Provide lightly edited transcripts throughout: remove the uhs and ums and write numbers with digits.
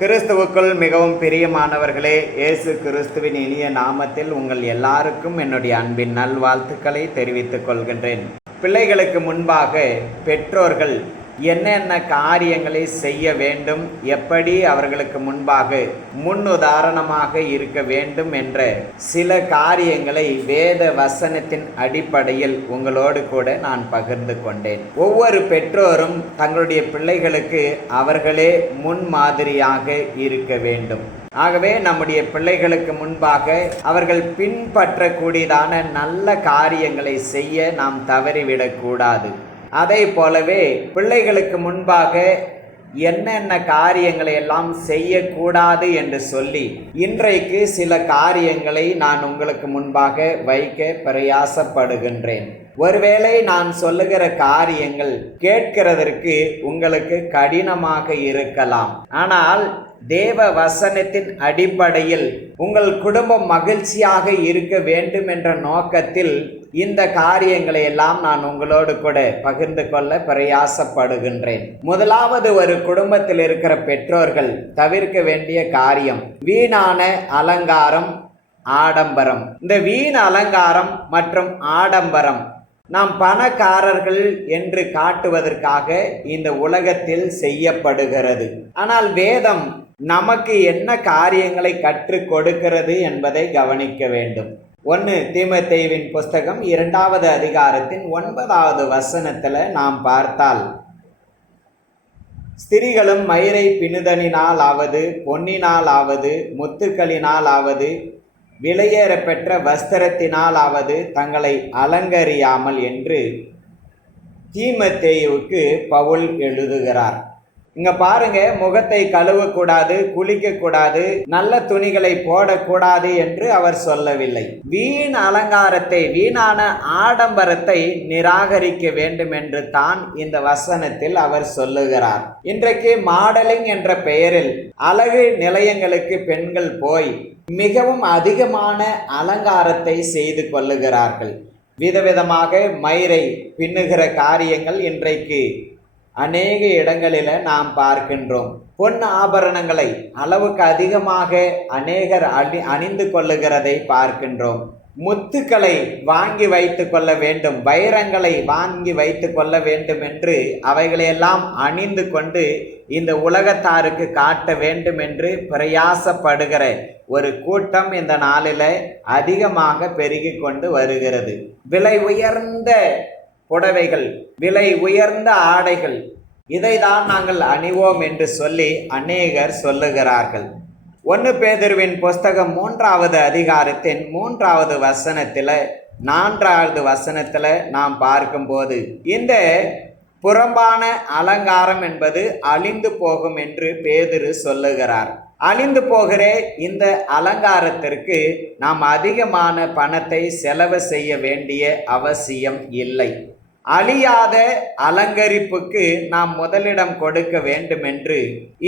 கிறிஸ்துவுக்குள் மிகவும் பிரியமானவர்களே, இயேசு கிறிஸ்துவின் இனிய நாமத்தில் உங்கள் எல்லாருக்கும் என்னுடைய அன்பின் நல்வாழ்த்துக்களை தெரிவித்துக் கொள்கின்றேன். பிள்ளைகளுக்கு முன்பாக பெற்றோர்கள் என்னென்ன காரியங்களை செய்ய வேண்டும், எப்படி அவர்களுக்கு முன்பாக முன்னுதாரணமாக இருக்க வேண்டும் என்ற சில காரியங்களை வேத வசனத்தின் அடிப்படையில் உங்களோடு கூட நான் பகிர்ந்து கொண்டேன். ஒவ்வொரு பெற்றோரும் தங்களுடைய பிள்ளைகளுக்கு அவர்களே முன்மாதிரியாக இருக்க வேண்டும். ஆகவே நம்முடைய பிள்ளைகளுக்கு முன்பாக அவர்கள் பின்பற்றக்கூடியதான நல்ல காரியங்களை செய்ய நாம் தவறிவிடக்கூடாது. அதை போலவே பிள்ளைகளுக்கு முன்பாக என்னென்ன காரியங்களை எல்லாம் செய்யக்கூடாது என்று சொல்லி இன்றைக்கு சில காரியங்களை நான் உங்களுக்கு முன்பாக வைக்க பிரயாசப்படுகின்றேன். ஒருவேளை நான் சொல்லுகிற காரியங்கள் கேட்கிறதற்கு உங்களுக்கு கடினமாக இருக்கலாம். ஆனால் தேவ வசனத்தின் அடிப்படையில் உங்கள் குடும்பம் மகிழ்ச்சியாக இருக்க வேண்டும் என்ற நோக்கத்தில் இந்த காரியங்களை எல்லாம் நான் உங்களோடு கூட பகிர்ந்து கொள்ள பிரயாசப்படுகின்றேன். முதலாவது, ஒரு குடும்பத்தில் இருக்கிற பெற்றோர்கள் தவிர்க்க வேண்டிய காரியம் வீணான அலங்காரம், ஆடம்பரம். இந்த வீண் அலங்காரம் மற்றும் ஆடம்பரம் நாம் பணக்காரர்கள் என்று காட்டுவதற்காக இந்த உலகத்தில் செய்யப்படுகிறது. ஆனால் வேதம் நமக்கு என்ன காரியங்களை கற்றுக் கொடுக்கிறது என்பதை கவனிக்க வேண்டும். 1 தீமோத்தேயுவின் புஸ்தகம் 2வது அதிகாரத்தின் 9வது வசனத்தில் நாம் பார்த்தால், ஸ்திரீகளும் மயிரை பிணுதலினால் ஆவது, பொன்னினால் ஆவது, முத்துக்களினால் ஆவது, விலையேற பெற்ற வஸ்திரத்தினால் ஆவது தங்களை அலங்கரியாமல் என்று தீமோத்தேயுவுக்கு பவுல் எழுதுகிறார். இங்க பாருங்க, முகத்தை கழுவக்கூடாது, குளிக்கக்கூடாது, நல்ல துணிகளை போடக்கூடாது என்று அவர் சொல்லவில்லை. வீண் அலங்காரத்தை, வீணான ஆடம்பரத்தை நிராகரிக்க வேண்டும் என்று தான் இந்த வசனத்தில் அவர் சொல்லுகிறார். இன்றைக்கு மாடலிங் என்ற பெயரில் அழகு நிலையங்களுக்கு பெண்கள் போய் மிகவும் அதிகமான அலங்காரத்தை செய்து கொள்ளுகிறார்கள். விதவிதமாக மயிரை பின்னுகிற காரியங்கள் இன்றைக்கு அநேக இடங்களில் நாம் பார்க்கின்றோம். பொன் ஆபரணங்களை அளவுக்கு அதிகமாக அநேகர் அணிந்து கொள்ளுகிறதை பார்க்கின்றோம். முத்துக்களை வாங்கி வைத்து கொள்ள வேண்டும், வைரங்களை வாங்கி வைத்து கொள்ள வேண்டும் என்று அவைகளையெல்லாம் அணிந்து கொண்டு இந்த உலகத்தாருக்கு காட்ட வேண்டும் என்று பிரயாசப்படுகிற ஒரு கூட்டம் இந்த நாளில் அதிகமாக பெருகி கொண்டு வருகிறது. விலை உயர்ந்த புடவைகள், விலை உயர்ந்த ஆடைகள், இதைதான் நாங்கள் அணிவோம் என்று சொல்லி அநேகர் சொல்லுகிறார்கள். 1 பேதுருவின் புஸ்தகம் 3வது அதிகாரத்தின் 3வது வசனத்தில் 4வது வசனத்தில் நாம் பார்க்கும்போது, இந்த புறம்பான அலங்காரம் என்பது அழிந்து போகும் என்று பேதுரு சொல்லுகிறார். அழிந்து போகிற இந்த அலங்காரத்திற்கு நாம் அதிகமான பணத்தை செலவு செய்ய வேண்டிய அவசியம் இல்லை. அழியாத அலங்கரிப்புக்கு நாம் முதலிடம் கொடுக்க வேண்டும் என்று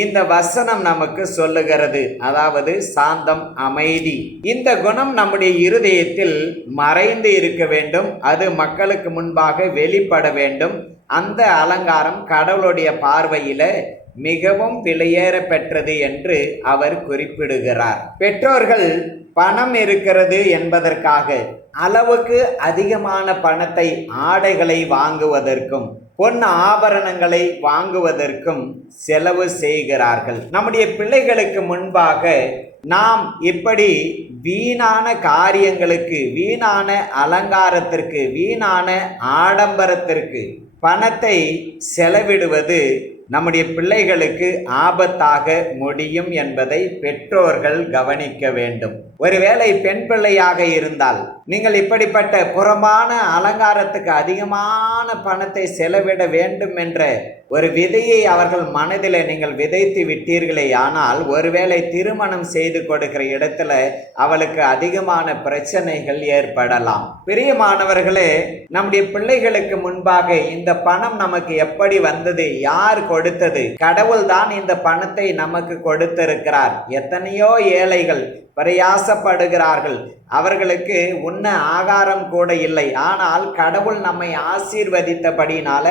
இந்த வசனம் நமக்கு சொல்லுகிறது. அதாவது சாந்தம், அமைதி, இந்த குணம் நம்முடைய இருதயத்தில் மறைந்து இருக்க வேண்டும். அது மக்களுக்கு முன்பாக வெளிப்பட வேண்டும். அந்த அலங்காரம் கடவுளுடைய பார்வையில மிகவும் விலையேற பெற்றது என்று அவர் குறிப்பிடுகிறார். பெற்றோர்கள் பணம் இருக்கிறது என்பதற்காக அளவுக்கு அதிகமான பணத்தை ஆடைகளை வாங்குவதற்கும் பொன் ஆபரணங்களை வாங்குவதற்கும் செலவு செய்கிறார்கள். நம்முடைய பிள்ளைகளுக்கு முன்பாக நாம் இப்படி வீணான காரியங்களுக்கு, வீணான அலங்காரத்திற்கு, வீணான ஆடம்பரத்திற்கு பணத்தை செலவிடுவது நம்முடைய பிள்ளைகளுக்கு ஆபத்தாக முடியும் என்பதை பெற்றோர்கள் கவனிக்க வேண்டும். ஒருவேளை பெண் பிள்ளையாக இருந்தால் நீங்கள் இப்படிப்பட்ட புறமான அலங்காரத்துக்கு அதிகமான பணத்தை செலவிட வேண்டும் என்ற ஒரு விதையை அவர்கள் மனதில் நீங்கள் விதைத்து விட்டீர்களே, ஆனால் ஒருவேளை திருமணம் செய்து கொடுக்கிற இடத்துல அவளுக்கு அதிகமான பிரச்சனைகள் ஏற்படலாம். பிரியமானவர்களே, நம்முடைய பிள்ளைகளுக்கு முன்பாக இந்த பணம் நமக்கு எப்படி வந்தது, யார் கொடுத்தது? கடவுள் தான் இந்த பணத்தை நமக்கு கொடுத்திருக்கிறார். எத்தனையோ ஏழைகள் பிரயாசப்படுகிறார்கள், அவர்களுக்கு உண்ண ஆகாரம் கூட இல்லை. ஆனால் கடவுள் நம்மை ஆசீர்வதித்தபடினால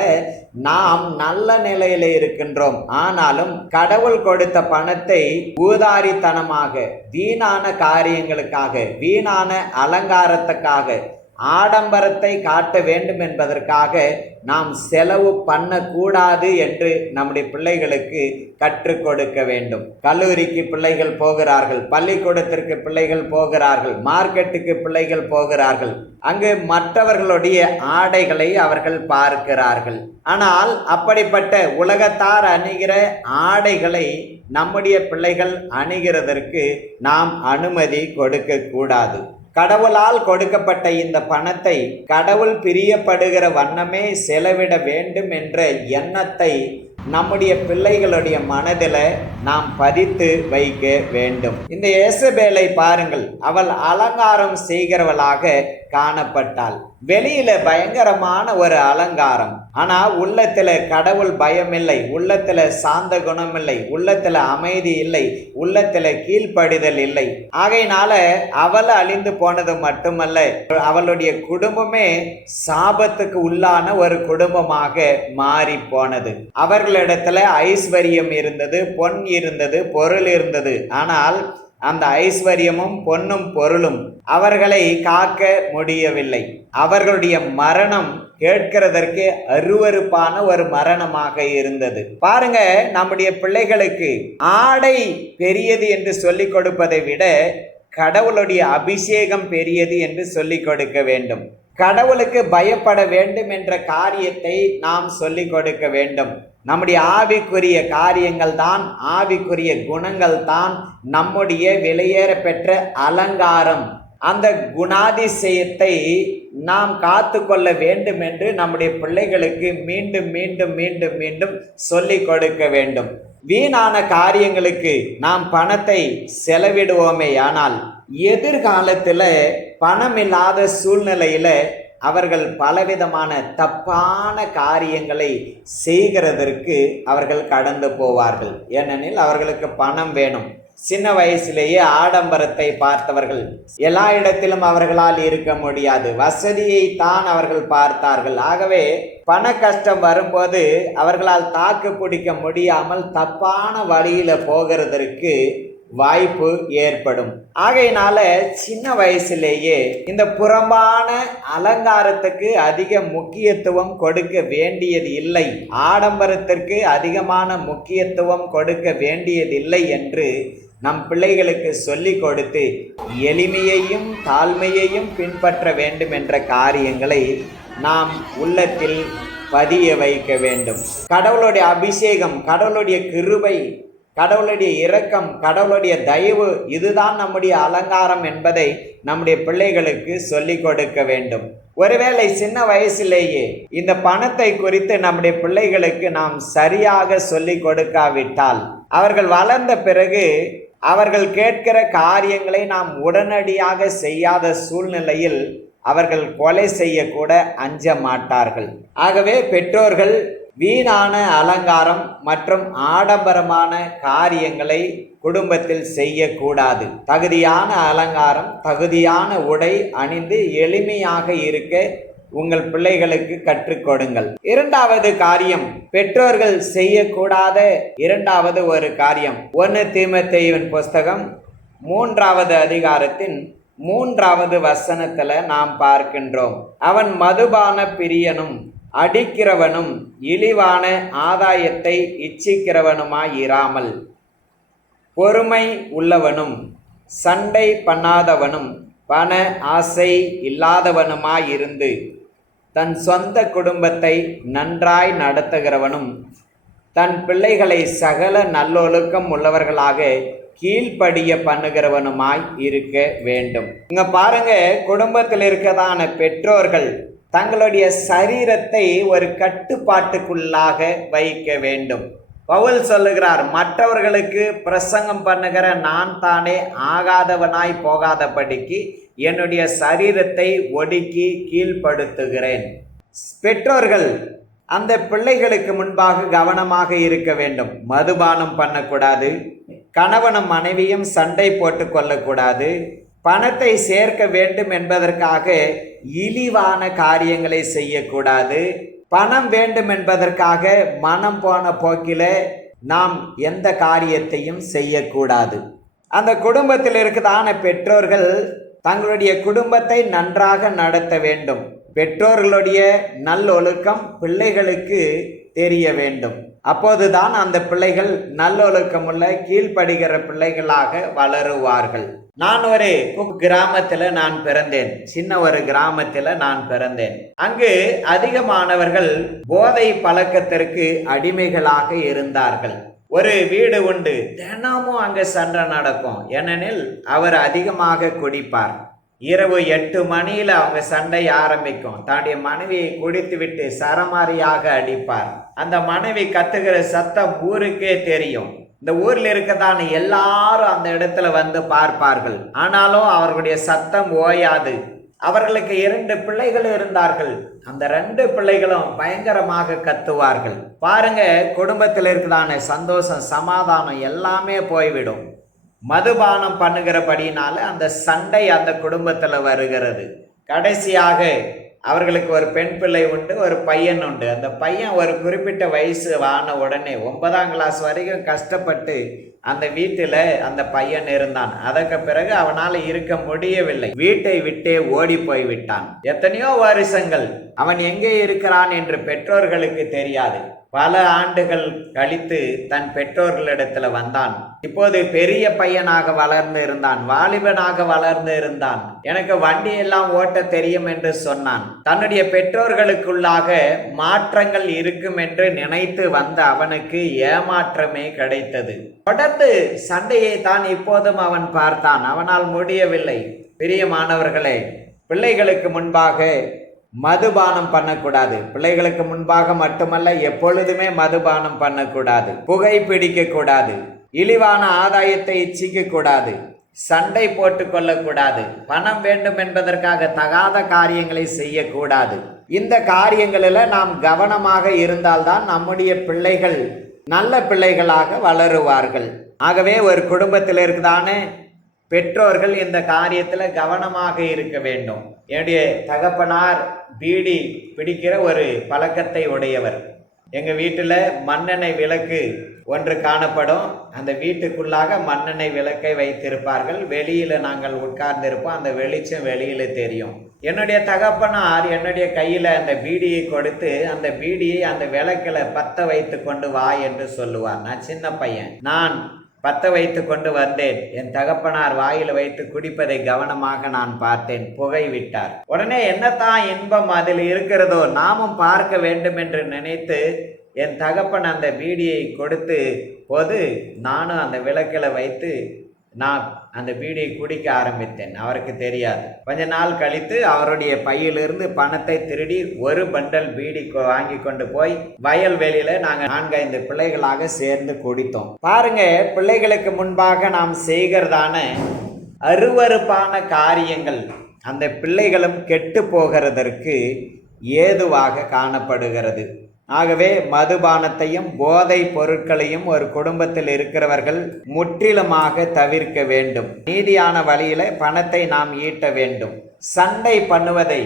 நாம் நல்ல நிலையில இருக்கின்றோம். ஆனாலும் கடவுள் கொடுத்த பணத்தை ஊதாரித்தனமாக, வீணான காரியங்களுக்காக, வீணான அலங்காரத்துக்காக, ஆடம்பரத்தை காட்ட வேண்டும் என்பதற்காக நாம் செலவு பண்ணக்கூடாது என்று நம்முடைய பிள்ளைகளுக்கு கற்றுக் கொடுக்க வேண்டும். கல்லூரிக்கு பிள்ளைகள் போகிறார்கள், பள்ளிக்கூடத்திற்கு பிள்ளைகள் போகிறார்கள், மார்க்கெட்டுக்கு பிள்ளைகள் போகிறார்கள். அங்கு மற்றவர்களுடைய ஆடைகளை அவர்கள் பார்க்கிறார்கள். ஆனால் அப்படிப்பட்ட உலகத்தார் அணிகிற ஆடைகளை நம்முடைய பிள்ளைகள் அணிகிறதற்கு நாம் அனுமதி கொடுக்க கூடாது. கடவுளால் கொடுக்கப்பட்ட இந்த பணத்தை கடவுள் பிரியப்படுகிற வண்ணமே செலவிட வேண்டும் என்ற எண்ணத்தை நம்முடைய பிள்ளைகளுடைய மனதில் நாம் பதித்து வைக்க வேண்டும். இந்த எசபேலை பாருங்கள், அவள் அலங்காரம் செய்கிறவளாக காணப்பட்டாள். வெளியில பயங்கரமான ஒரு அலங்காரம், ஆனா உள்ளத்துல கடவுள் பயம் இல்லை, உள்ளத்துல சாந்த குணம் இல்லை, உள்ளத்துல அமைதி இல்லை, உள்ளத்துல கீழ்ப்படிதல் இல்லை. ஆகையினால அவள் அழிந்து போனது மட்டுமல்ல, அவளுடைய குடும்பமே சாபத்துக்கு உள்ளான ஒரு குடும்பமாக மாறி போனது. அவர்களிடத்துல ஐஸ்வர்யம் இருந்தது, பொன் இருந்தது, பொருள் இருந்தது. ஆனால் அந்த ஐஸ்வர்யமும் பொன்னும் பொருளும் அவர்களை காக்க முடியவில்லை. அவர்களுடைய மரணம் கேட்கிறதற்கு அருவருப்பான ஒரு மரணமாக இருந்தது. பாருங்க, நம்முடைய பிள்ளைகளுக்கு ஆடை பெரியது என்று சொல்லிக் கொடுப்பதை விட கடவுளுடைய அபிஷேகம் பெரியது என்று சொல்லிக் கொடுக்க வேண்டும். கடவுளுக்கு பயப்பட வேண்டும் என்ற காரியத்தை நாம் சொல்லிக் கொடுக்க வேண்டும். நம்முடைய ஆவிக்குரிய காரியங்கள் தான், ஆவிக்குரிய குணங்கள் தான் நம்முடைய விலையேற பெற்ற அலங்காரம். அந்த குணாதிசயத்தை நாம் காத்து கொள்ள வேண்டும் என்று நம்முடைய பிள்ளைகளுக்கு மீண்டும் மீண்டும் மீண்டும் மீண்டும் சொல்லிக் கொடுக்க வேண்டும். வீணான காரியங்களுக்கு நாம் பணத்தை செலவிடுவோமே, ஆனால் எதிர்காலத்தில் பணம் இல்லாத சூழ்நிலையில அவர்கள் பலவிதமான தப்பான காரியங்களை செய்கிறதற்கு அவர்கள் கடந்து போவார்கள். ஏனெனில் அவர்களுக்கு பணம் வேணும். சின்ன வயசிலேயே ஆடம்பரத்தை பார்த்தவர்கள், எல்லா இடத்திலும் அவர்களால் இருக்க முடியாது, வசதியை தான் அவர்கள் பார்த்தார்கள். ஆகவே பண கஷ்டம் வரும்போது அவர்களால் தாக்கு பிடிக்க முடியாமல் தப்பான வழியில போகிறதற்கு வாய்ப்பு ஏற்படும். ஆகையினால சின்ன வயசிலேயே இந்த புறம்பான அலங்காரத்துக்கு அதிக முக்கியத்துவம் கொடுக்க வேண்டியது இல்லை, ஆடம்பரத்திற்கு அதிகமான முக்கியத்துவம் கொடுக்க வேண்டியதில்லை என்று நம் பிள்ளைகளுக்கு சொல்லி கொடுத்து எளிமையையும் தாழ்மையையும் பின்பற்ற வேண்டும் என்ற காரியங்களை நாம் உள்ளத்தில் பதிய வைக்க வேண்டும். கடவுளுடைய அபிஷேகம், கடவுளுடைய கிருபை, கடவுளுடைய இரக்கம், கடவுளுடைய தயவு, இதுதான் நம்முடைய அலங்காரம் என்பதை நம்முடைய பிள்ளைகளுக்கு சொல்லிக் கொடுக்க வேண்டும். ஒருவேளை சின்ன வயசிலேயே இந்த பணத்தை குறித்து நம்முடைய பிள்ளைகளுக்கு நாம் சரியாக சொல்லிக் கொடுக்காவிட்டால் அவர்கள் வளர்ந்த பிறகு அவர்கள் கேட்கிற காரியங்களை நாம் உடனடியாக செய்யாத சூழ்நிலையில் அவர்கள் கொலை செய்யக்கூட அஞ்ச மாட்டார்கள். ஆகவே பெற்றோர்கள் வீணான அலங்காரம் மற்றும் ஆடம்பரமான காரியங்களை குடும்பத்தில் செய்யக்கூடாது. தகுதியான அலங்காரம், தகுதியான உடை அணிந்து எளிமையாக இருக்க உங்கள் பிள்ளைகளுக்கு கற்றுக் கொடுங்கள். இரண்டாவது காரியம், பெற்றோர்கள் செய்யக்கூடாத இரண்டாவது ஒரு காரியம், 1 தீமோத்தேயுவின் புஸ்தகம் 3வது அதிகாரத்தின் 3வது வசனத்துல நாம் பார்க்கின்றோம். அவன் மதுபான பிரியனும் அடிக்கிறவனும் இழிவான ஆதாயத்தை இச்சிக்கிறவனுமாயிராமல் பொறுமை உள்ளவனும் சண்டை பண்ணாதவனும் பண ஆசை இல்லாதவனுமாயிருந்து தன் சொந்த குடும்பத்தை நன்றாய் நடத்துகிறவனும் தன் பிள்ளைகளை சகல நல்லொழுக்கம் உள்ளவர்களாக கீழ்ப்படிய பண்ணுகிறவனுமாய் இருக்க வேண்டும். இங்க பாருங்க, குடும்பத்தில் இருக்கதான பெற்றோர்கள் தங்களுடைய சரீரத்தை ஒரு கட்டுப்பாட்டுக்குள்ளாக வைக்க வேண்டும். பவுல் சொல்லுகிறார், மற்றவர்களுக்கு பிரசங்கம் பண்ணுகிற நான் தானே ஆகாதவனாய் போகாதபடிக்கு என்னுடைய சரீரத்தை ஒடுக்கி கீழ்ப்படுத்துகிறேன். பெற்றோர்கள் அந்த பிள்ளைகளுக்கு முன்பாக கவனமாக இருக்க வேண்டும். மதுபானம் பண்ணக்கூடாது, கணவனும் மனைவியும் சண்டை போட்டு கொள்ளக்கூடாது, பணத்தை சேர்க்க வேண்டும் என்பதற்காக இழிவான காரியங்களை செய்யக்கூடாது, பணம் வேண்டும் என்பதற்காக மனம் போன போக்கில நாம் எந்த காரியத்தையும் செய்யக்கூடாது. அந்த குடும்பத்தில் இருக்கிறதான பெற்றோர்கள் தங்களுடைய குடும்பத்தை நன்றாக நடத்த வேண்டும். பெற்றோர்களுடைய நல்லொழுக்கம் பிள்ளைகளுக்கு தெரிய வேண்டும். அப்போதுதான் அந்த பிள்ளைகள் நல்லொழுக்கமுள்ள கீழ்ப்படுகிற பிள்ளைகளாக வளருவார்கள். நான் ஒரு கிராமத்தில் நான் பிறந்தேன். சின்ன ஒரு கிராமத்தில் நான் பிறந்தேன். அங்கு அதிகமானவர்கள் போதை பழக்கத்திற்கு அடிமைகளாக இருந்தார்கள். ஒரு வீடு உண்டு, தினமும் அங்கே சண்டை நடக்கும். ஏனெனில் அவர் அதிகமாக குடிப்பார். இரவு 8 மணியில் அவங்க சண்டை ஆரம்பிக்கும். தன்னுடைய மனைவியை குடித்து விட்டு சரமாரியாக அடிப்பார். அந்த மனைவி கத்துகிற சத்தம் ஊருக்கே தெரியும். இந்த ஊரில் இருக்கதான எல்லாரும் அந்த இடத்துல வந்து பார்ப்பார்கள். ஆனாலும் அவர்களுடைய சத்தம் ஓயாது. அவர்களுக்கு 2 பிள்ளைகள் இருந்தார்கள். அந்த 2 பிள்ளைகளும் பயங்கரமாக கத்துவார்கள். பாருங்க, குடும்பத்தில் இருக்கதான சந்தோஷம், சமாதானம் எல்லாமே போய்விடும். மதுபானம் பண்ணுகிறபடினால அந்த சண்டை அந்த குடும்பத்தில் வருகிறது. கடைசியாக அவர்களுக்கு ஒரு பெண் பிள்ளை உண்டு, ஒரு பையன் உண்டு. அந்த பையன் ஒரு குறிப்பிட்ட வயசு ஆன உடனே 9ஆம் கிளாஸ் வரைக்கும் கஷ்டப்பட்டு அந்த வீட்டில் அந்த பையன் இருந்தான். அதற்கு பிறகு அவனால் இருக்க முடியவில்லை. வீட்டை விட்டே ஓடி போய் விட்டான். எத்தனையோ வருஷங்கள் அவன் எங்கே இருக்கிறான் என்று பெற்றோர்களுக்கு தெரியாது. பல ஆண்டுகள் கழித்து தன் பெற்றோர்களிடத்துல வந்தான். இப்போது பெரிய பையனாக வளர்ந்து இருந்தான், வாலிபனாக வளர்ந்து இருந்தான். எனக்கு வண்டி எல்லாம் ஓட்ட தெரியும் என்று சொன்னான். தன்னுடைய பெற்றோர்களுக்குள்ளாக மாற்றங்கள் இருக்கும் என்று நினைத்து வந்த அவனுக்கு ஏமாற்றமே கிடைத்தது. தொடர்ந்து சண்டையை தான் இப்போதும் அவன் பார்த்தான். அவனால் முடியவில்லை. பிரியமானவர்களே, பிள்ளைகளுக்கு முன்பாக மதுபானம் பண்ணக்கூடாது. பிள்ளைகளுக்கு முன்பாக மட்டுமல்ல, எப்பொழுதுமே மதுபானம் பண்ணக்கூடாது. புகை பிடிக்க கூடாது. இழிவான ஆதாயத்தை இச்சிக்க கூடாது. சண்டை போட்டு கொள்ளக்கூடாது. பணம் வேண்டும் என்பதற்காக தகாத காரியங்களை செய்யக்கூடாது. இந்த காரியங்களில் நாம் கவனமாக இருந்தால்தான் நம்முடைய பிள்ளைகள் நல்ல பிள்ளைகளாக வளருவார்கள். ஆகவே ஒரு குடும்பத்தில் இருக்குதான பெற்றோர்கள் இந்த காரியத்தில் கவனமாக இருக்க வேண்டும். என்னுடைய தகப்பனார் பீடி பிடிக்கிற ஒரு பழக்கத்தை உடையவர். எங்கள் வீட்டில் மண்ணெண்ணெய் விளக்கு ஒன்று காணப்படும். அந்த வீட்டுக்குள்ளாக மண்ணெண்ணெய் விளக்கை வைத்திருப்பார்கள். வெளியில் நாங்கள் உட்கார்ந்திருப்போம். அந்த வெளிச்சம் வெளியில் தெரியும். என்னுடைய தகப்பனார் என்னுடைய கையில் அந்த பீடியை கொடுத்து அந்த பீடியை அந்த விளக்கில் பற்ற வைத்து கொண்டு வா என்று சொல்லுவார். நான் சின்ன பையன். நான் பற்ற வைத்து கொண்டு வந்தேன். என் தகப்பனார் வாயில் வைத்து குடிப்பதை கவனமாக நான் பார்த்தேன். புகை விட்டார். உடனே என்னத்தான் இன்பம் அதில் இருக்கிறதோ நாமும் பார்க்க வேண்டும் என்று நினைத்து என் தகப்பன் அந்த பீடியை கொடுத்து போது நானும் அந்த விளக்கில் வைத்து நான் அந்த பீடியை குடிக்க ஆரம்பித்தேன். அவருக்கு தெரியாது. கொஞ்ச நாள் கழித்து அவருடைய பையிலிருந்து பணத்தை திருடி ஒரு பண்டல் பீடி வாங்கி கொண்டு போய் வயல்வெளியில நாங்கள் 4-5 பிள்ளைகளாக சேர்ந்து குடித்தோம். பாருங்க, பிள்ளைகளுக்கு முன்பாக நாம் செய்கிறதான அருவருப்பான காரியங்கள் அந்த பிள்ளைகளும் கெட்டு போகிறதற்கு ஏதுவாக காணப்படுகிறது. ஆகவே மதுபானத்தையும் போதை பொருட்களையும் ஒரு குடும்பத்தில் இருக்கிறவர்கள் முற்றிலுமாக தவிர்க்க வேண்டும். நீதியான வழியில பணத்தை நாம் ஈட்ட வேண்டும். சண்டை பண்ணுவதை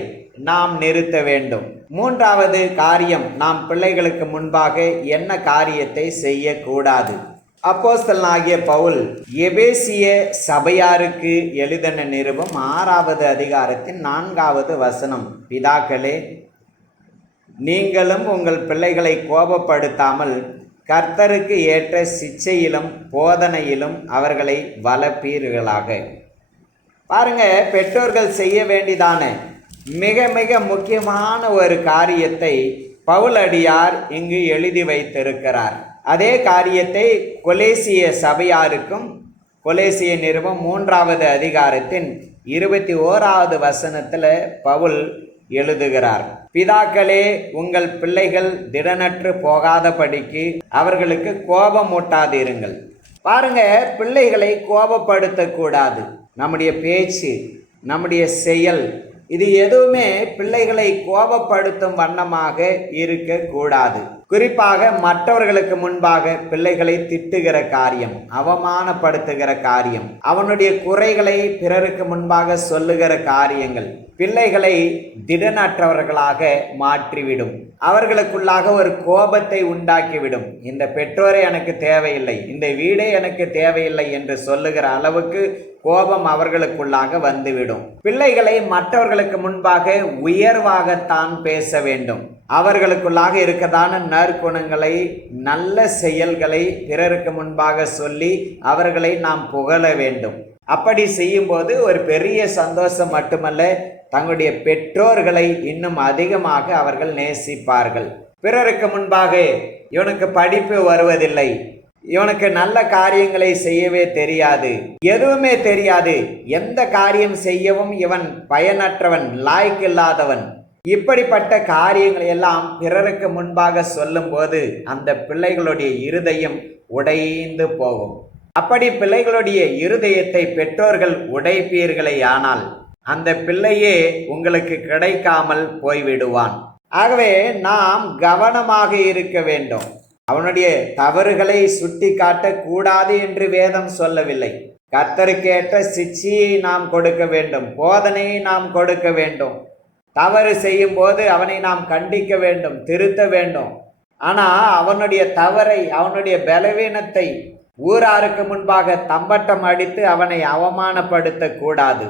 நாம் நிறுத்த வேண்டும். 3வது காரியம், நாம் பிள்ளைகளுக்கு முன்பாக என்ன காரியத்தை செய்யக்கூடாது. அப்போஸ்தலனாகிய பவுல் எபேசிய சபையாருக்கு எழுதின நிருபம் 6வது அதிகாரத்தின் 4வது வசனம், பிதாக்களே, நீங்களும் உங்கள் பிள்ளைகளை கோபப்படுத்தாமல் கர்த்தருக்கு ஏற்ற சிச்சையிலும் போதனையிலும் அவர்களை வளர்ப்பீர்களாக. பாருங்க, பெற்றோர்கள் செய்ய வேண்டியதான மிக மிக முக்கியமான ஒரு காரியத்தை பவுலடியார் இங்கு எழுதி வைத்திருக்கிறார். அதே காரியத்தை கொலேசிய சபையாருக்கும் கொலேசிய நிருபம் 3வது அதிகாரத்தின் 21வது வசனத்தில் பவுல் எழுதுகிறார். பிதாக்களே, உங்கள் பிள்ளைகள் திடனற்று போகாதபடிக்கு அவர்களுக்கு கோபமூட்டாதிருங்கள். பாருங்க, பிள்ளைகளை கோபப்படுத்தக்கூடாது. நம்முடைய பேச்சு, நம்முடைய செயல், இது எதுவுமே பிள்ளைகளை கோபப்படுத்தும் வண்ணமாக இருக்கக்கூடாது. குறிப்பாக மற்றவர்களுக்கு முன்பாக பிள்ளைகளை திட்டுகிற காரியம், அவமானப்படுத்துகிற காரியம், அவனுடைய குறைகளை பிறருக்கு முன்பாக சொல்லுகிற காரியங்கள் பிள்ளைகளை திடனற்றவர்களாக மாற்றிவிடும். அவர்களுக்குள்ளாக ஒரு கோபத்தை உண்டாக்கிவிடும். இந்த பெற்றோரே எனக்கு தேவையில்லை, இந்த வீடே எனக்கு தேவையில்லை என்று சொல்லுகிற அளவுக்கு கோபம் அவர்களுக்குள்ளாக வந்துவிடும். பிள்ளைகளை மற்றவர்களுக்கு முன்பாக உயர்வாகத்தான் பேச வேண்டும். அவர்களுக்குள்ளாக இருக்கதான நற்குணங்களை, நல்ல செயல்களை பிறருக்கு முன்பாக சொல்லி அவர்களை நாம் புகழ வேண்டும். அப்படி செய்யும்போது ஒரு பெரிய சந்தோஷம் மட்டுமல்ல, தங்களுடைய பெற்றோர்களை இன்னும் அதிகமாக அவர்கள் நேசிப்பார்கள். பிறருக்கு முன்பாக இவனுக்கு படிப்பு வருவதில்லை, இவனுக்கு நல்ல காரியங்களை செய்யவே தெரியாது, எதுவுமே தெரியாது, எந்த காரியம் செய்யவும் இவன் பயனற்றவன், லாய்க்கில்லாதவன், இப்படிப்பட்ட காரியங்களை எல்லாம் பிறருக்கு முன்பாக சொல்லும்போது அந்த பிள்ளைகளுடைய இருதயம் உடைந்து போகும். அப்படி பிள்ளைகளுடைய இருதயத்தை பெற்றோர்கள் உடைப்பீர்களே ஆனால் அந்த பிள்ளையே உங்களுக்கு கிடைக்காமல் போய்விடுவான். ஆகவே நாம் கவனமாக இருக்க வேண்டும். அவனுடைய தவறுகளை சுட்டி காட்டக்கூடாது என்று வேதம் சொல்லவில்லை. கர்த்தருக்கேற்ற சிட்சையை நாம் கொடுக்க வேண்டும், போதனையை நாம் கொடுக்க வேண்டும். தவறு செய்யும் போது அவனை நாம் கண்டிக்க வேண்டும், திருத்த வேண்டும். ஆனால் அவனுடைய தவறை, அவனுடைய பலவீனத்தை ஊராருக்கு முன்பாக தம்பட்டம் அடித்து அவனை அவமானப்படுத்த கூடாது.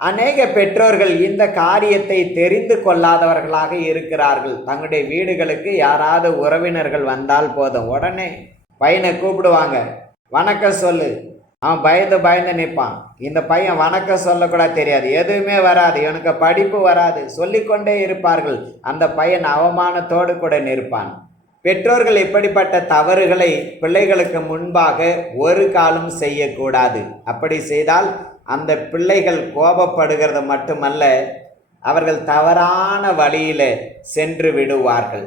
அநேக பெற்றோர்கள் இந்த காரியத்தை தெரிந்து கொள்ளாதவர்களாக இருக்கிறார்கள். தங்களுடைய வீடுகளுக்கு யாராவது உறவினர்கள் வந்தால் போதும், உடனே பையனை கூப்பிடுவாங்க, வணக்கம் சொல்லு. அவன் பயந்து நிற்பான். இந்த பையன் வணக்கம் சொல்லக்கூட தெரியாது, எதுவுமே வராது, இவனுக்கு படிப்பு வராது, சொல்லிக்கொண்டே இருப்பார்கள். அந்த பையன் அவமானத்தோடு கூட நிற்பான். பெற்றோர்கள் இப்படிப்பட்ட தவறுகளை பிள்ளைகளுக்கு முன்பாக ஒரு காலம் செய்யக்கூடாது. அப்படி செய்தால் அந்த பிள்ளைகள் கோபப்படுகிறது மட்டுமல்ல, அவர்கள் தவறான வழியில சென்று விடுவார்கள்.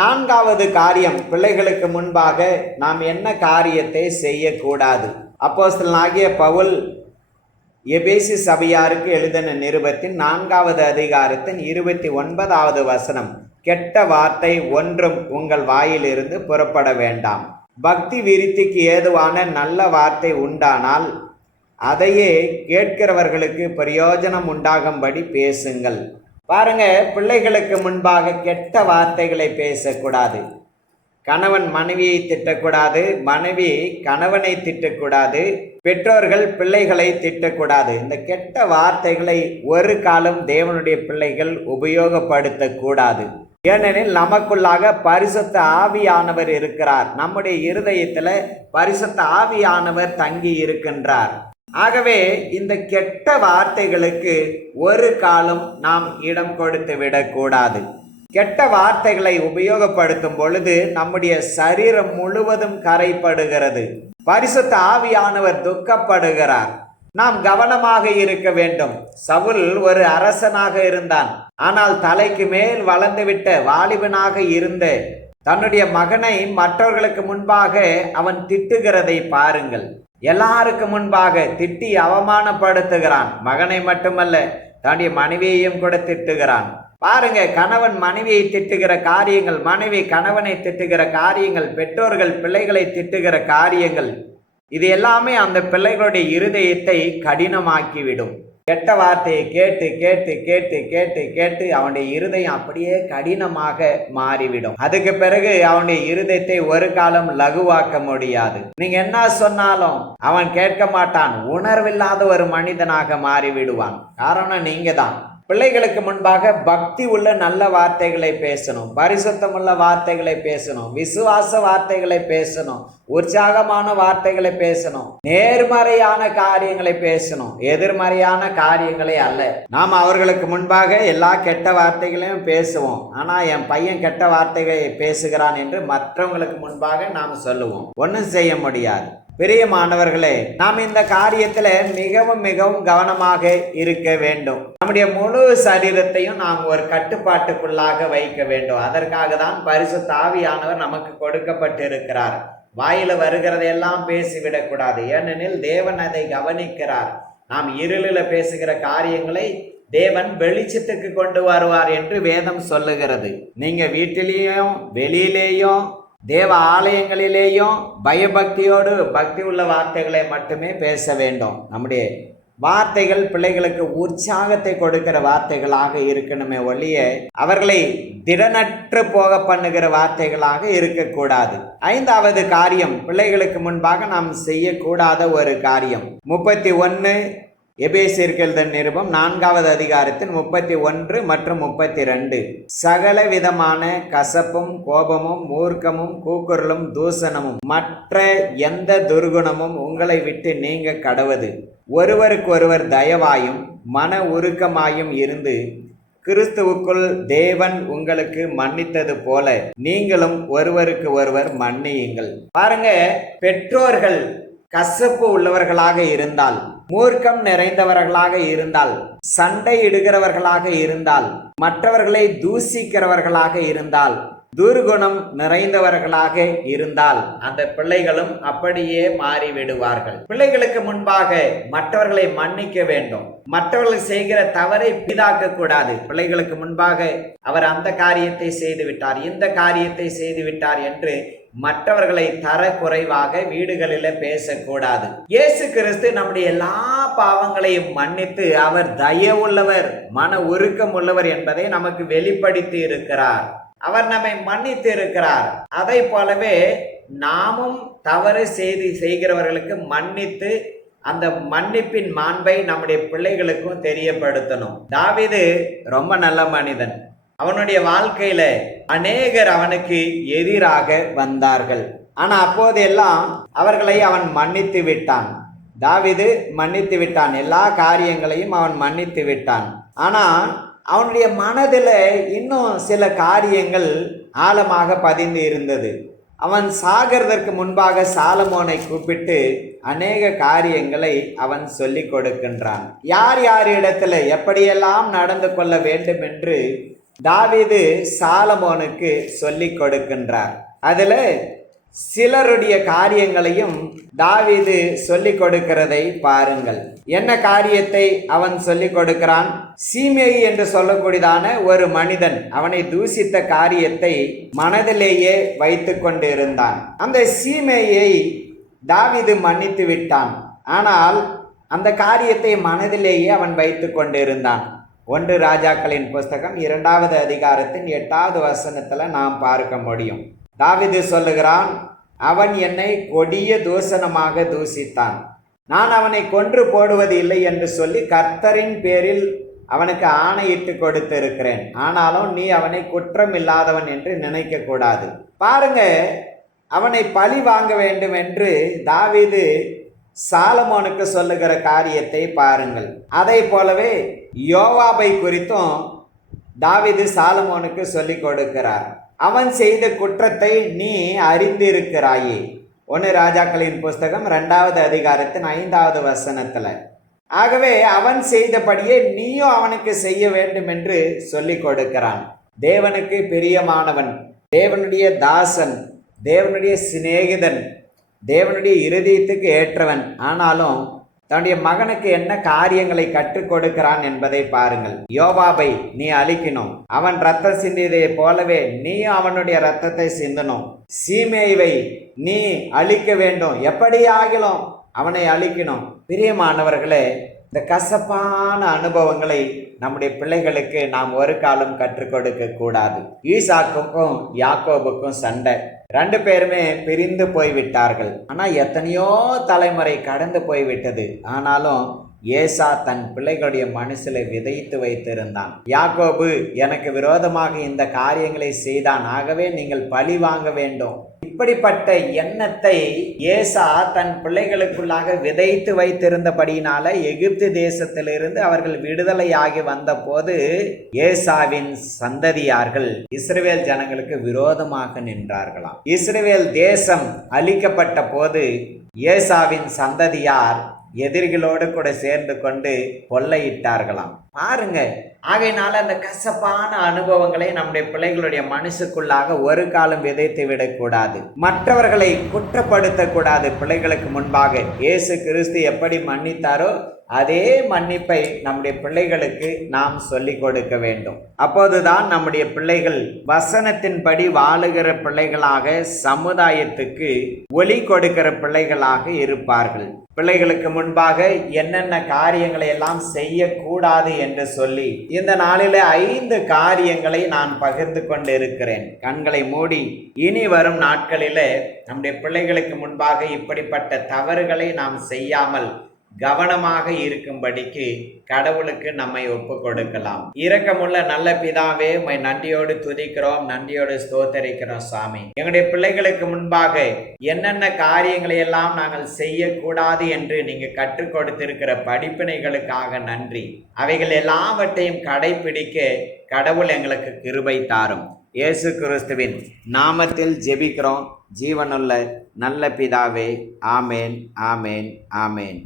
நான்காவது காரியம், பிள்ளைகளுக்கு முன்பாக நாம் என்ன காரியத்தை செய்யக்கூடாது. அப்போஸ்தலனாகிய பவுல் எபேசு சபையாருக்கு எழுதின நிருபத்தின் 4வது அதிகாரத்தின் 29வது வசனம், கெட்ட வார்த்தை ஒன்றும் உங்கள் வாயிலிருந்து புறப்பட வேண்டாம். பக்தி விருத்திக்கு ஏதுவான நல்ல வார்த்தை உண்டானால் அதையே கேட்கிறவர்களுக்கு பிரயோஜனம் உண்டாகும்படி பேசுங்கள். பாருங்க, பிள்ளைகளுக்கு முன்பாக கெட்ட வார்த்தைகளை பேசக்கூடாது. கணவன் மனைவியை திட்டக்கூடாது, மனைவி கணவனை திட்டக்கூடாது, பெற்றோர்கள் பிள்ளைகளை திட்டக்கூடாது. இந்த கெட்ட வார்த்தைகளை ஒரு காலம் தேவனுடைய பிள்ளைகள் உபயோகப்படுத்தக்கூடாது. ஏனெனில் நமக்குள்ளாக பரிசுத்த ஆவியானவர் இருக்கிறார். நம்முடைய இருதயத்துல பரிசுத்த ஆவியானவர் தங்கி இருக்கின்றார். ஆகவே இந்த கெட்ட வார்த்தைகளுக்கு ஒரு காலம் நாம் இடம் கொடுத்து விடக்கூடாது. கெட்ட வார்த்தைகளை உபயோகப்படுத்தும் பொழுது நம்முடைய சரீரம் முழுவதும் கரைப்படுகிறது. பரிசுத்த ஆவியானவர் துக்கப்படுகிறார். நாம் கவனமாக இருக்க வேண்டும். சவுல் ஒரு அரசனாக இருந்தான். ஆனால் தலைக்கு மேல் வளர்ந்துவிட்ட வாலிபனாக இருந்த தன்னுடைய மகனை மற்றவர்களுக்கு முன்பாக அவன் திட்டுகிறதை பாருங்கள். எல்லாருக்கு முன்பாக திட்டி அவமானப்படுத்துகிறான். மகனை மட்டுமல்ல, தன்னுடைய மனைவியையும் கூட திட்டுகிறான். பாருங்க, கணவன் மனைவியை திட்டுகிற காரியங்கள், மனைவி கணவனை திட்டுகிற காரியங்கள், பெற்றோர்கள் பிள்ளைகளை திட்டுகிற காரியங்கள், இது எல்லாமே அந்த பிள்ளைகளுடைய இருதயத்தை கடினமாக்கிவிடும். கெட்ட வார்த்தையை கேட்டு கேட்டு கேட்டு கேட்டு கேட்டு அவனுடைய இருதயம் அப்படியே கடினமாக மாறிவிடும். அதுக்கு பிறகு அவனுடைய இருதயத்தை ஒரு காலம் லகுவாக்க முடியாது. நீங்க என்ன சொன்னாலும் அவன் கேட்க மாட்டான். உணர்வில்லாத ஒரு மனிதனாக மாறிவிடுவான். காரணம் நீங்க தான். பிள்ளைகளுக்கு முன்பாக பக்தி உள்ள நல்ல வார்த்தைகளை பேசணும், பரிசுத்தமுள்ள வார்த்தைகளை பேசணும், விசுவாச வார்த்தைகளை பேசணும், உற்சாகமான வார்த்தைகளை பேசணும், நேர்மறையான காரியங்களை பேசணும், எதிர்மறையான காரியங்களை அல்ல. நாம் அவர்களுக்கு முன்பாக எல்லா கெட்ட வார்த்தைகளையும் பேசுவோம். ஆனா என் பையன் கெட்ட வார்த்தைகளை பேசுகிறான் என்று மற்றவங்களுக்கு முன்பாக நாம் சொல்லுவோம். ஒன்றும் செய்ய முடியாது. பிரியமானவர்களே, நாம் இந்த காரியத்துல மிகவும் மிகவும் கவனமாக இருக்க வேண்டும். நம்முடைய முழு சரீரத்தையும் நாம் ஒரு கட்டுப்பாட்டுக்குள்ளாக வைக்க வேண்டும். அதற்காக தான் பரிசுத்த ஆவியானவர் நமக்கு கொடுக்கப்பட்டிருக்கிறார். வாயில வருகிறதையெல்லாம் பேசிவிடக்கூடாது. ஏனெனில் தேவன் அதை கவனிக்கிறார். நாம் இருளில பேசுகிற காரியங்களை தேவன் வெளிச்சத்துக்கு கொண்டு வருவார் என்று வேதம் சொல்லுகிறது. நீங்க வீட்டிலேயும் வெளியிலேயும் தேவ ஆலயங்களிலேயும் பயபக்தியோடு பக்தி உள்ள வார்த்தைகளை மட்டுமே பேச வேண்டும். நம்முடைய வார்த்தைகள் பிள்ளைகளுக்கு உற்சாகத்தை கொடுக்கிற வார்த்தைகளாக இருக்கணுமே ஒழிய அவர்களை திடனற்று போக பண்ணுகிற வார்த்தைகளாக இருக்கக்கூடாது. 5வது காரியம், பிள்ளைகளுக்கு முன்பாக நாம் செய்யக்கூடாத ஒரு காரியம். 31 எபேசியருக்கு எழுதின நிருபம் 4வது அதிகாரத்தின் 31 மற்றும் 32. சகல விதமான கசப்பும் கோபமும் மூர்க்கமும் கூக்குரலும் தூசணமும் மற்ற எந்த துர்குணமும் உங்களை விட்டு நீங்க கடவது. ஒருவருக்கொருவர் தயவாயும் மன உருக்கமாயும் இருந்து கிறிஸ்துவுக்குள் தேவன் உங்களுக்கு மன்னித்தது போல நீங்களும் ஒருவருக்கு ஒருவர் மன்னியுங்கள். பாருங்க, பெற்றோர்கள் கசப்பு உள்ளவர்களாக இருந்தால், மூர்க்கம் நிறைந்தவர்களாக இருந்தால், சண்டை இடுகிறவர்களாக இருந்தால், மற்றவர்களை தூசிக்கிறவர்களாக இருந்தால், துர்குணம் நிறைந்தவர்களாக இருந்தால் அந்த பிள்ளைகளும் அப்படியே மாறிவிடுவார்கள். பிள்ளைகளுக்கு முன்பாக மற்றவர்களை மன்னிக்க வேண்டும். மற்றவர்கள் செய்கிற தவறை பிதாக்க கூடாது. பிள்ளைகளுக்கு முன்பாக அவர் அந்த காரியத்தை செய்து விட்டார், இந்த காரியத்தை செய்து விட்டார் என்று மற்றவர்களை தர குறைவாக வீடுகளில் பேசக்கூடாது. இயேசு கிறிஸ்து நம்முடைய எல்லா பாவங்களையும் மன்னித்து அவர் தயவுள்ளவர், மன உருக்கம் உள்ளவர் என்பதை நமக்கு வெளிப்படுத்தி இருக்கிறார். அவர் நம்மை மன்னித்து இருக்கிறார். அதை போலவே நாமும் தவறு செய்கிறவர்களுக்கு மன்னித்து அந்த மன்னிப்பின் மாண்பை நம்முடைய பிள்ளைகளுக்கும் தெரியப்படுத்தணும். தாவீது ரொம்ப நல்ல மனிதன். அவனுடைய வாழ்க்கையில அநேகர் அவனுக்கு எதிராக வந்தார்கள். ஆனா அப்போதெல்லாம் அவர்களை அவன் மன்னித்து விட்டான். தாவீது மன்னித்து விட்டான், எல்லா காரியங்களையும் அவன் மன்னித்து விட்டான். ஆனா அவனுடைய மனதில் இன்னும் சில காரியங்கள் ஆழமாக பதிந்து இருந்தது. அவன் சாகிறதற்கு முன்பாக சாலமோனை கூப்பிட்டு அநேக காரியங்களை அவன் சொல்லி கொடுக்கின்றான். யார் யார் இடத்துல எப்படியெல்லாம் நடந்து கொள்ள வேண்டும் என்று தாவீது சாலமோனுக்கு சொல்லி கொடுக்கின்றார். அதுல சிலருடைய காரியங்களையும் தாவீது சொல்லி கொடுக்கிறதை பாருங்கள். என்ன காரியத்தை அவன் சொல்லி கொடுக்கிறான்? சீமேயி என்று சொல்லக்கூடியதான ஒரு மனிதன் அவனை தூசித்த காரியத்தை மனதிலேயே வைத்து கொண்டு இருந்தான். அந்த சீமேயை தாவீது மன்னித்து விட்டான். ஆனால் அந்த காரியத்தை மனதிலேயே அவன் வைத்து கொண்டு இருந்தான். 1 ராஜாக்களின் புஸ்தகம் 2வது அதிகாரத்தின் 8வது வசனத்துல நாம் பார்க்க முடியும். தாவீது சொல்லுகிறான், அவன் என்னை கொடிய தூஷணமாக தூசித்தான், நான் அவனை கொன்று போடுவது இல்லை என்று சொல்லி கர்த்தரின் பேரில் அவனுக்கு ஆணையிட்டு கொடுத்திருக்கிறேன். ஆனாலும் நீ அவனை குற்றம் இல்லாதவன் என்று நினைக்க கூடாது. பாருங்க, அவனை பழி வாங்க வேண்டும் என்று தாவீது சாலமோனுக்கு சொல்லுகிற காரியத்தை பாருங்கள். அதை போலவே யோவாபை குறித்தும் தாவீது சாலமோனுக்கு சொல்லி கொடுக்கிறார். அவன் செய்த குற்றத்தை நீ அறிந்திருக்கிறாயே. 1 ராஜாக்களின் புஸ்தகம் 2வது அதிகாரத்தின் 5வது வசனத்துல. ஆகவே அவன் செய்தபடியே நீயும் அவனுக்கு செய்ய வேண்டும் என்று சொல்லி கொடுக்கிறான். தேவனுக்கு பிரியமானவன், தேவனுடைய தாசன், தேவனுடைய சிநேகிதன், தேவனுடைய இருதயத்துக்கு ஏற்றவன். ஆனாலும் தன்னுடைய மகனுக்கு என்ன காரியங்களை கற்றுக் கொடுக்கிறான் என்பதை பாருங்கள். யோவாபை நீ அழிக்கணும், அவன் ரத்தம் சிந்தியதை போலவே நீயும் அவனுடைய ரத்தத்தை சிந்தணும். சீமேயை நீ அழிக்க வேண்டும், எப்படி ஆகிலும் அவனை அழிக்கணும். பிரியமானவர்களே, இந்த கசப்பான அனுபவங்களை நம்முடைய பிள்ளைகளுக்கு நாம் ஒரு காலம் கற்றுக் கொடுக்க கூடாது. ஈசாக்குக்கும் யாக்கோபுக்கும் சண்டை, 2 பேருமே பிரிந்து போய்விட்டார்கள். ஆனா எத்தனையோ தலைமுறை கடந்து போய்விட்டது. ஆனாலும் ஏசா தன் பிள்ளைகளுடைய மனசில விதைத்து வைத்திருந்தான். யாக்கோபு எனக்கு விரோதமாக இந்த காரியங்களை செய்தான், ஆகவே நீங்கள் பழி வாங்க வேண்டும். இப்படிப்பட்ட எண்ணத்தை ஏசா தன் பிள்ளைகளுக்குள்ளாக விதைத்து வைத்திருந்தபடியினால எகிப்து தேசத்திலிருந்து அவர்கள் விடுதலையாகி வந்த போது ஏசாவின் சந்ததியார்கள் இஸ்ரவேல் ஜனங்களுக்கு விரோதமாக நின்றார்களாம். இஸ்ரவேல் தேசம் அழிக்கப்பட்ட போது ஏசாவின் சந்ததியார் எதிரிகளோடு கூட சேர்ந்து கொண்டு கொள்ளையிட்டார்களாம். பாருங்க, ஆகையினால அந்த கசப்பான அனுபவங்களை நம்முடைய பிள்ளைகளுடைய மனசுக்குள்ளாக ஒரு காலம் விதைத்து விடக்கூடாது. மற்றவர்களை குற்றப்படுத்தக்கூடாது. பிள்ளைகளுக்கு முன்பாக இயேசு கிறிஸ்து எப்படி மன்னித்தாரோ அதே மன்னிப்பை நம்முடைய பிள்ளைகளுக்கு நாம் சொல்லிக் கொடுக்க வேண்டும். அப்போதுதான் நம்முடைய பிள்ளைகள் வசனத்தின்படி வாழுகிற பிள்ளைகளாக, சமுதாயத்துக்கு ஒளி கொடுக்கிற பிள்ளைகளாக இருப்பார்கள். பிள்ளைகளுக்கு முன்பாக என்னென்ன காரியங்களை எல்லாம் செய்யக்கூடாது என்று சொல்லி இந்த நாளிலே 5 காரியங்களை நான் பகிர்ந்து கொண்டு இருக்கிறேன். கண்களை மூடி இனி வரும் நாட்களிலே நம்முடைய பிள்ளைகளுக்கு முன்பாக இப்படிப்பட்ட தவறுகளை நாம் செய்யாமல் கவனமாக இருக்கும்படிக்கு கடவுளுக்கு நம்மை ஒப்பு கொடுக்கலாம். இரக்கமுள்ள நல்ல பிதாவே, உம்மை நன்றியோடு துதிக்கிறோம், நன்றியோடு ஸ்தோத்தரிக்கிறோம் சாமி. எங்களுடைய பிள்ளைகளுக்கு முன்பாக என்னென்ன காரியங்களை எல்லாம் நாங்கள் செய்யக்கூடாது என்று நீங்க கற்றுக் கொடுத்திருக்கிற படிப்பினைகளுக்காக நன்றி. அவைகள் எல்லாவற்றையும் கடைபிடிக்க கடவுள் எங்களுக்கு கிருபை தாரும். இயேசு கிறிஸ்துவின் நாமத்தில் ஜெபிக்கிறோம் ஜீவனுள்ள நல்ல பிதாவே. ஆமேன், ஆமேன், ஆமேன்.